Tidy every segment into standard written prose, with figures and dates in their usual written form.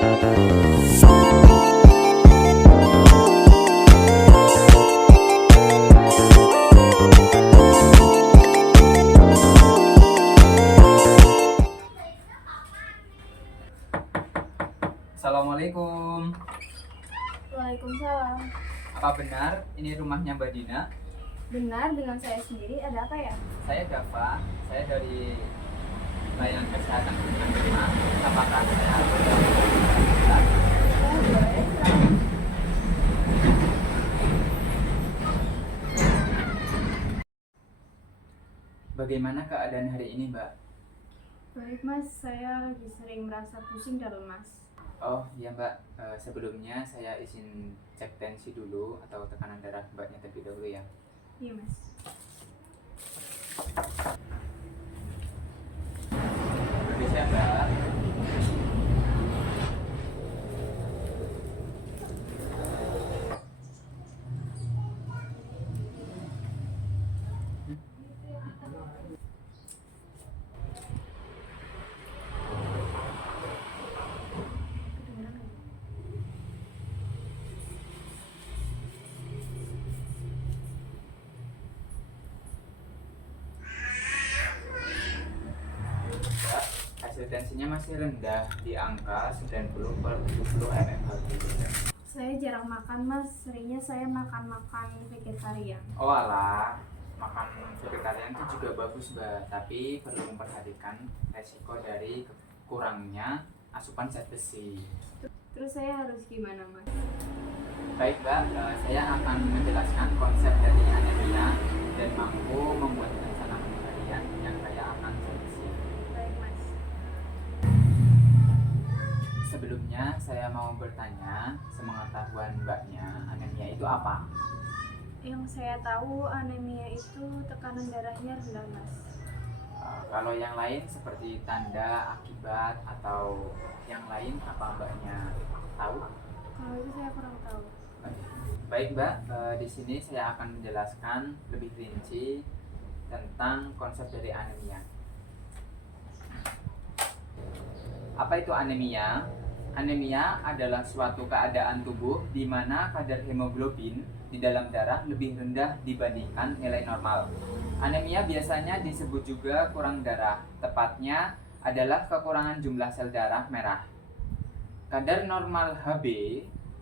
Assalamualaikum. Waalaikumsalam. Apa benar ini rumahnya Mbak Dina? Benar, dengan saya sendiri. Ada apa ya? Saya Dava. Saya dari layanan kesehatan Bintang 5. Apakah saya boleh? Oh, boleh. Silakan. Bagaimana keadaan hari ini, Mbak? Baik, Mas. Saya lagi sering merasa pusing dan lemas. Oh iya Mbak, sebelumnya saya izin cek tensi dulu atau tekanan darah Mbaknya terlebih dahulu ya. Iya, Mas. Bisa Mbak? Kedengeran nggak? Mbak, hasil tensinya masih rendah di angka 90/70 mmHg. Saya jarang makan, Mas. Seringnya saya makan vegetarian. Oh alah, makan vegetarian itu juga bagus Mbak, tapi perlu memperhatikan resiko dari kurangnya asupan zat besi. Terus saya harus gimana, Mas? Baik Mbak, saya akan menjelaskan konsep dari anemia dan mampu membuat rencana harian yang kaya akan zat besi. Baik, Mas. Sebelumnya saya mau bertanya, sepengetahuan Mbaknya, anemia itu apa? Yang saya tahu anemia itu tekanan darahnya rendah, Mas. Kalau yang lain seperti tanda akibat atau yang lain apa Mbaknya tahu? Kalau itu saya kurang tahu. Baik Mbak, di sini saya akan menjelaskan lebih rinci tentang konsep dari anemia. Apa itu anemia? Anemia adalah suatu keadaan tubuh di mana kadar hemoglobin di dalam darah lebih rendah dibandingkan nilai normal. Anemia biasanya disebut juga kurang darah, tepatnya adalah kekurangan jumlah sel darah merah. Kadar normal Hb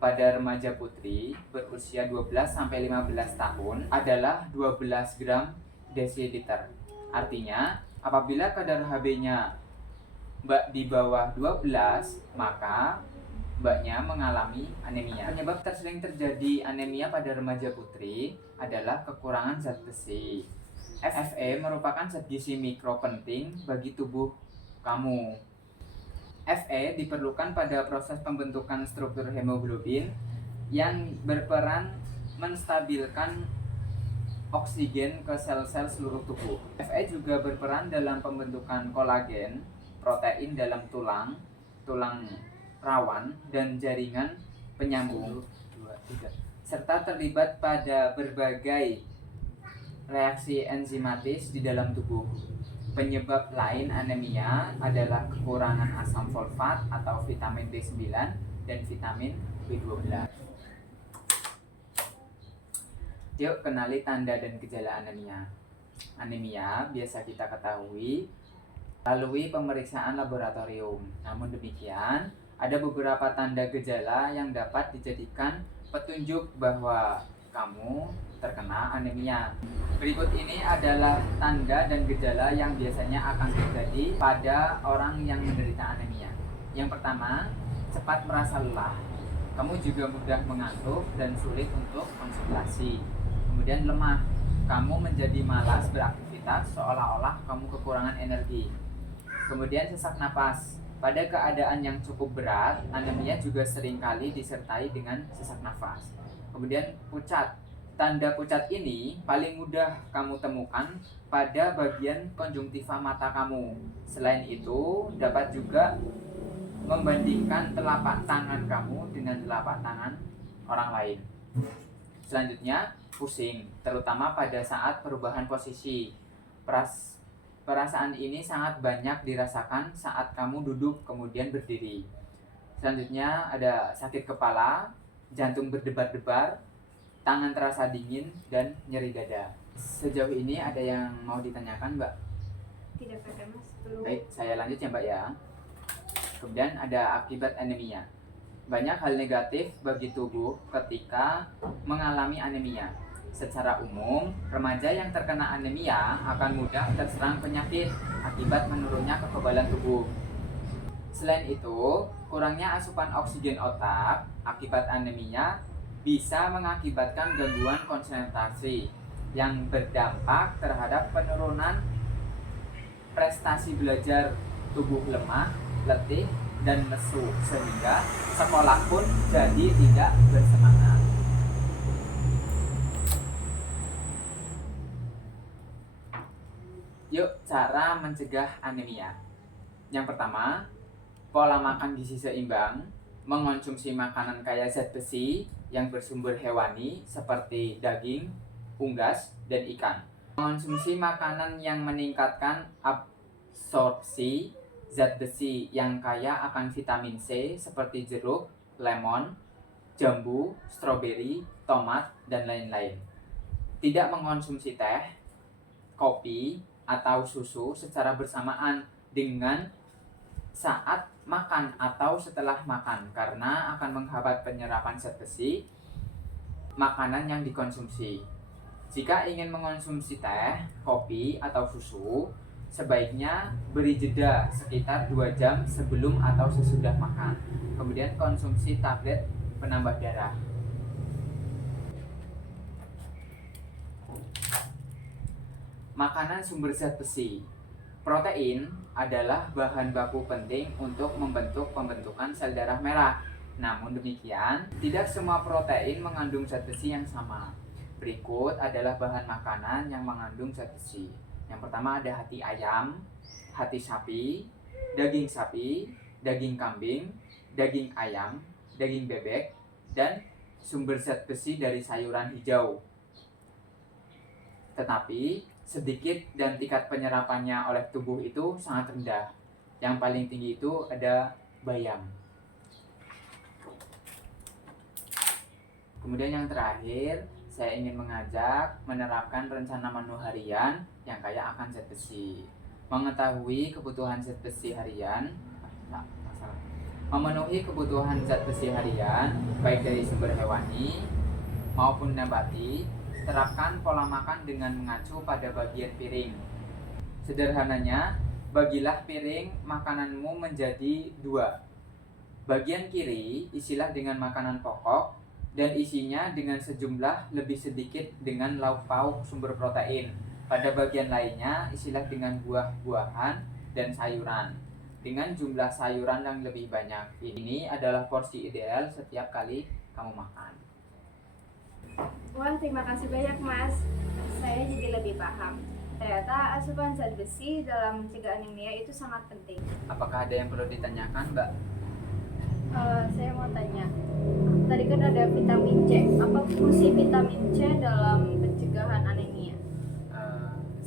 pada remaja putri berusia 12-15 tahun adalah 12 gram desiliter. Artinya, apabila kadar Hb-nya Mbak di bawah 12, maka Mbaknya mengalami anemia. Penyebab tersering terjadi anemia pada remaja putri adalah kekurangan zat besi. Fe merupakan zat gizi mikro penting bagi tubuh kamu. Fe diperlukan pada proses pembentukan struktur hemoglobin yang berperan menstabilkan oksigen ke sel-sel seluruh tubuh. Fe juga berperan dalam pembentukan kolagen, protein dalam tulang rawan, dan jaringan penyambung, serta terlibat pada berbagai reaksi enzimatis di dalam tubuh. Penyebab lain anemia adalah kekurangan asam folfat atau vitamin B9 dan vitamin B12. Yuk kenali tanda dan gejala anemia. Anemia biasa kita ketahui melalui pemeriksaan laboratorium. Namun demikian, ada beberapa tanda gejala yang dapat dijadikan petunjuk bahwa kamu terkena anemia. Berikut ini adalah tanda dan gejala yang biasanya akan terjadi pada orang yang menderita anemia. Yang pertama, cepat merasa lelah. Kamu juga mudah mengantuk dan sulit untuk konsentrasi. Kemudian lemah. Kamu menjadi malas beraktivitas seolah-olah kamu kekurangan energi. Kemudian sesak napas. Pada keadaan yang cukup berat, anemia juga seringkali disertai dengan sesak nafas. Kemudian pucat. Tanda pucat ini paling mudah kamu temukan pada bagian konjungtiva mata kamu. Selain itu, dapat juga membandingkan telapak tangan kamu dengan telapak tangan orang lain. Selanjutnya, pusing, terutama pada saat perubahan posisi. Perasaan ini sangat banyak dirasakan saat kamu duduk kemudian berdiri. Selanjutnya ada sakit kepala, jantung berdebar-debar, tangan terasa dingin, dan nyeri dada. Sejauh ini ada yang mau ditanyakan, Mbak? Tidak ada mas, belum. Baik, saya lanjut ya, Mbak ya. Kemudian ada akibat anemia. Banyak hal negatif bagi tubuh ketika mengalami anemia. Secara umum, remaja yang terkena anemia akan mudah terserang penyakit akibat menurunnya kekebalan tubuh. Selain itu, kurangnya asupan oksigen otak akibat anemia bisa mengakibatkan gangguan konsentrasi yang berdampak terhadap penurunan prestasi belajar, tubuh lemah, letih, dan lesu, sehingga sekolah pun jadi tidak bersemangat. Yuk, cara mencegah anemia. Yang pertama, pola makan gizi seimbang, mengonsumsi makanan kaya zat besi yang bersumber hewani seperti daging, unggas, dan ikan. Mengonsumsi makanan yang meningkatkan absorpsi zat besi yang kaya akan vitamin C seperti jeruk, lemon, jambu, stroberi, tomat, dan lain-lain. Tidak mengonsumsi teh, kopi, atau susu secara bersamaan dengan saat makan atau setelah makan karena akan menghambat penyerapan zat besi makanan yang dikonsumsi. Jika ingin mengonsumsi teh, kopi, atau susu, sebaiknya beri jeda sekitar 2 jam sebelum atau sesudah makan. Kemudian konsumsi tablet penambah darah. Makanan sumber zat besi. Protein adalah bahan baku penting untuk membentuk pembentukan sel darah merah. Namun demikian, tidak semua protein mengandung zat besi yang sama. Berikut adalah bahan makanan yang mengandung zat besi. Yang pertama ada hati ayam, hati sapi, daging kambing, daging ayam, daging bebek, dan sumber zat besi dari sayuran hijau. Tetapi sedikit dan tingkat penyerapannya oleh tubuh itu sangat rendah. Yang paling tinggi itu ada bayam. Kemudian yang terakhir, saya ingin mengajak menerapkan rencana menu harian yang kaya akan zat besi. Mengetahui kebutuhan zat besi harian, memenuhi kebutuhan zat besi harian baik dari sumber hewani maupun nabati. Terapkan pola makan dengan mengacu pada bagian piring. Sederhananya, bagilah piring makananmu menjadi 2. Bagian kiri isilah dengan makanan pokok dan isinya dengan sejumlah lebih sedikit dengan lauk pauk sumber protein. Pada bagian lainnya isilah dengan buah-buahan dan sayuran dengan jumlah sayuran yang lebih banyak. Ini adalah porsi ideal setiap kali kamu makan. Wah, terima kasih banyak mas. Saya jadi lebih paham. Ternyata asupan zat besi dalam mencegah anemia itu sangat penting. Apakah ada yang perlu ditanyakan, Mbak? Saya mau tanya, tadi kan ada vitamin C. Apa fungsi vitamin C dalam pencegahan anemia?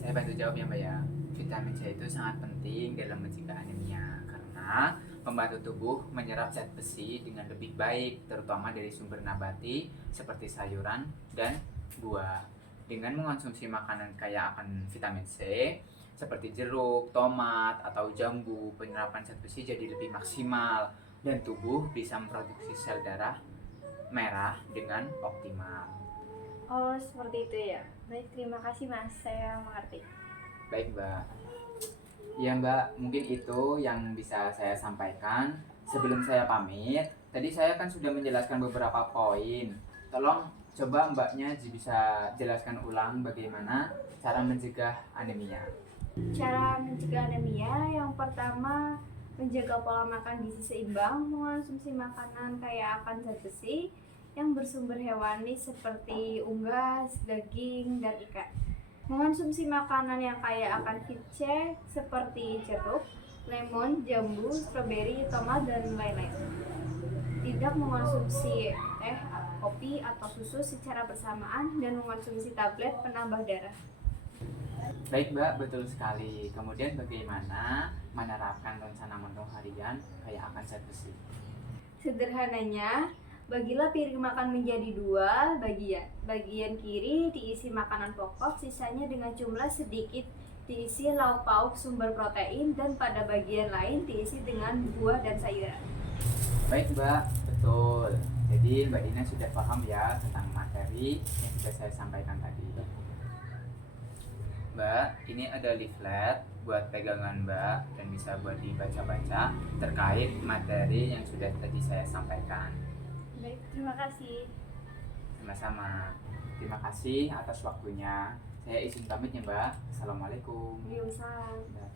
Saya bantu jawab ya, Mbak ya. Vitamin C itu sangat penting dalam mencegah anemia karena membantu tubuh menyerap zat besi dengan lebih baik, terutama dari sumber nabati seperti sayuran dan buah. Dengan mengonsumsi makanan kaya akan vitamin C seperti jeruk, tomat, atau jambu, penyerapan zat besi jadi lebih maksimal dan tubuh bisa memproduksi sel darah merah dengan optimal. Oh, seperti itu ya. Baik, terima kasih mas, saya mengerti. Baik, Mbak. Ya, Mbak, mungkin itu yang bisa saya sampaikan. Sebelum saya pamit, tadi saya kan sudah menjelaskan beberapa poin. Tolong coba Mbaknya bisa jelaskan ulang bagaimana cara mencegah anemia. Cara mencegah anemia yang pertama, menjaga pola makan gizi seimbang, mengonsumsi makanan kaya akan zat besi yang bersumber hewani seperti unggas, daging, dan ikan. Mengonsumsi makanan yang kaya akan vitamin C seperti jeruk, lemon, jambu, stroberi, tomat, dan lain-lain. Tidak mengonsumsi teh, kopi, atau susu secara bersamaan dan mengonsumsi tablet penambah darah. Baik, Mbak, betul sekali. Kemudian bagaimana menerapkan rencana menu harian kaya akan zat besi? Sederhananya, bagilah piring makan menjadi dua bagian. Bagian kiri diisi makanan pokok, sisanya dengan jumlah sedikit diisi lauk pauk sumber protein, dan pada bagian lain diisi dengan buah dan sayuran. Baik Mbak, betul. Jadi Mbak Dina sudah paham ya tentang materi yang sudah saya sampaikan tadi. Mbak, ini ada leaflet buat pegangan Mbak dan bisa buat dibaca-baca terkait materi yang sudah tadi saya sampaikan. Baik, terima kasih. Sama-sama. Terima kasih atas waktunya. Saya izin pamit ya Mbak. Assalamualaikum. Waalaikumsalam. Mbak.